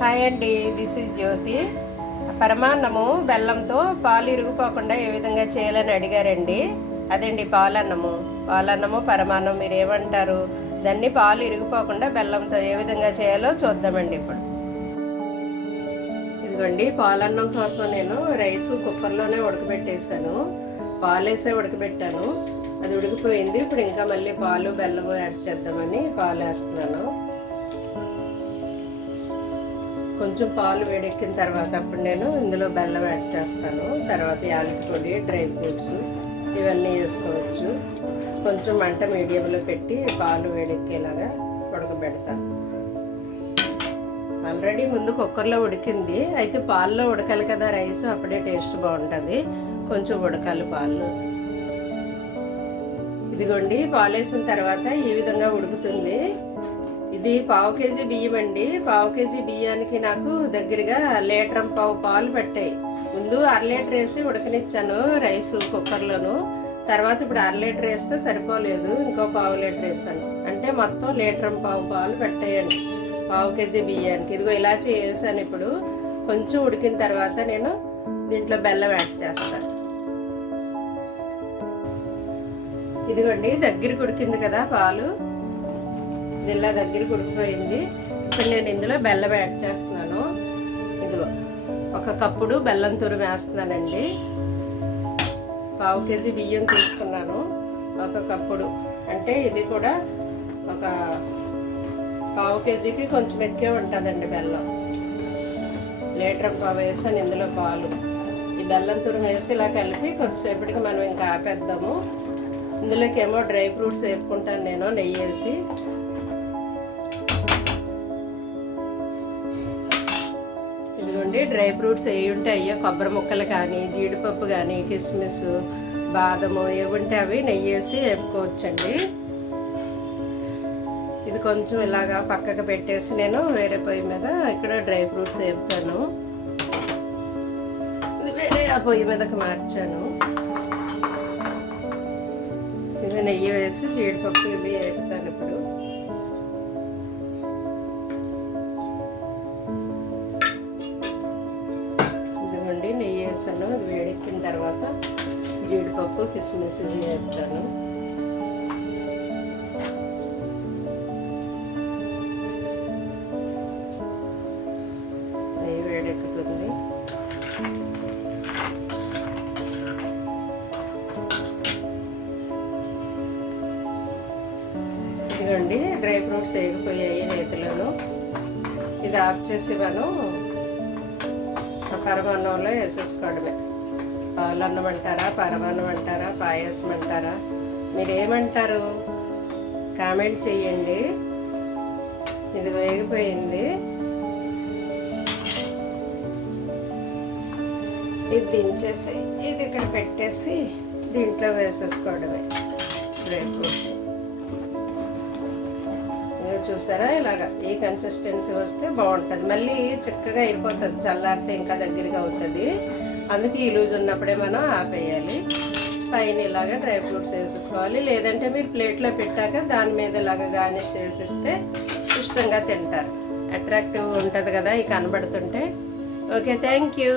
Hi అండి, this is జ్యోతి. పరమాన్నము బెల్లంతో పాలు ఇరిగిపోకుండా ఏ విధంగా చేయాలని అడిగారండి. అదండి పాలన్నము పరమాన్నం మీరు ఏమంటారు? దాన్ని పాలు ఇరిగిపోకుండా బెల్లంతో ఏ విధంగా చేయాలో చూద్దామండి ఇప్పుడు. ఇదిగోండి, పాలన్నం కోసం నేను రైసు కుక్కర్లోనే ఉడకబెట్టేసాను. పాలు వేసే ఉడకబెట్టాను, అది ఉడికిపోయింది. ఇప్పుడు ఇంకా మళ్ళీ పాలు బెల్లము యాడ్ చేద్దామని పాలు వేస్తున్నాను. కొంచెం పాలు వేడెక్కిన తర్వాత అప్పుడు నేను ఇందులో బెల్లం యాడ్ చేస్తాను. తర్వాత యాలకి పొడి, డ్రై ఫ్రూట్స్ ఇవన్నీ వేసుకోవచ్చు. కొంచెం మంట మీడియంలో పెట్టి పాలు వేడెక్కేలాగా ఉడకబెడతాను. ఆల్రెడీ ముందు కుక్కర్లో ఉడికింది, అయితే పాల్లో ఉడకాలి కదా రైస్, అప్పుడే టేస్ట్ బాగుంటుంది. కొంచెం ఉడకాలి పాలు. ఇదిగోండి, పాలు వేసిన తర్వాత ఈ విధంగా ఉడుకుతుంది. ఇది 1/2 కేజీ బియ్యం అండి. 1/2 కేజీ బియ్యానికి నాకు దగ్గరగా 1.5 లీటర్ పాలు పట్టాయి. ముందు 1/2 లీటర్ వేసి ఉడకనిచ్చాను రైస్ కుక్కర్లోను. తర్వాత ఇప్పుడు 1/2 లీటర్ వేస్తే సరిపోలేదు, ఇంకో 1/2 లీటర్ వేసాను. అంటే మొత్తం 1.5 లీటర్ పాలు పట్టాయండి 1/2 కేజీ బియ్యానికి. ఇదిగో ఇలాచి వేసాను. ఇప్పుడు కొంచెం ఉడికిన తర్వాత నేను దీంట్లో బెల్లం యాడ్ చేస్తాను. ఇదిగోండి, దగ్గరికి ఉడికింది కదా పాలు, ఇలా దగ్గరికి ఉడికిపోయింది. ఇప్పుడు నేను ఇందులో బెల్లం యాడ్ చేస్తున్నాను. ఇదిగో 1 కప్పుడు బెల్లం తురుము వేస్తున్నానండి. 1/2 కేజీ బియ్యం తీసుకున్నాను, 1 కప్పుడు. అంటే ఇది కూడా ఒక 1/2 కేజీకి కొంచెం ఎక్కువే ఉంటుందండి బెల్లం. 1.5 లీటర్ వేసాను ఇందులో పాలు. ఈ బెల్లం తురుము వేసి ఇలా కలిపి కొద్దిసేపటికి మనం ఇంకా ఆపేద్దాము. ఇందులోకి ఏమో డ్రై ఫ్రూట్స్ వేసుకుంటాను నేను, నెయ్యి వేసి. ఇదిగోండి, డ్రై ఫ్రూట్స్ ఏవి ఉంటే అయ్యో, కొబ్బరి ముక్కలు కానీ, జీడిపప్పు కానీ, కిస్మిస్, బాదము ఏవి ఉంటే అవి నెయ్యి వేసి వేపుకోవచ్చండి. ఇది కొంచెం ఇలాగా పక్కకు పెట్టేసి నేను వేరే పొయ్యి మీద ఇక్కడ డ్రై ఫ్రూట్స్ వేపుతాను. ఇది వేరే ఆ పొయ్యి మీదకి మార్చాను. ఇది నెయ్యి వేసి జీడిపప్పు ఇవి వేపుతాను ఇప్పుడు. ఇదిగోండి, నెయ్యి వేసాను. అది వేడెక్కిన తర్వాత జీడిపప్పు, కిస్మిస్ ఇవి వేపుతాను. నెయ్యి వేడెక్కుతుంది. ఇదిగోండి, డ్రై ఫ్రూట్స్ వేగిపోయాయి నేతిలోను. ఇది ఆఫ్ చేసి మనం పరమాన్నంలో వేసేసుకోవడమే. పాలన్నం అంటారా, పరమాన్నం అంటారా, పాయసం అంటారా, మీరు ఏమంటారు కామెంట్ చెయ్యండి. ఇది వేగిపోయింది. ఇది దించేసి ఇది ఇక్కడ పెట్టేసి దీంట్లో వేసేసుకోవడమే డ్రై ఫ్రూట్స్. చూసారా, ఇలాగా ఈ కన్సిస్టెన్సీ వస్తే బాగుంటుంది. మళ్ళీ చిక్కగా అయిపోతుంది, చల్లారితే ఇంకా దగ్గరగా అవుతుంది. అందుకే ఈ లూజ్ ఉన్నప్పుడే మనం ఆపేయాలి. పైన ఇలాగా డ్రై ఫ్రూట్స్ వేసేసుకోవాలి. లేదంటే మీరు ప్లేట్లో పెట్టాక దాని మీద ఇలాగా గార్నిష్ చేసిస్తే ఇష్టంగా తింటారు. అట్రాక్టివ్ ఉంటుంది కదా ఈ కనబడుతుంటే. Okay, thank you.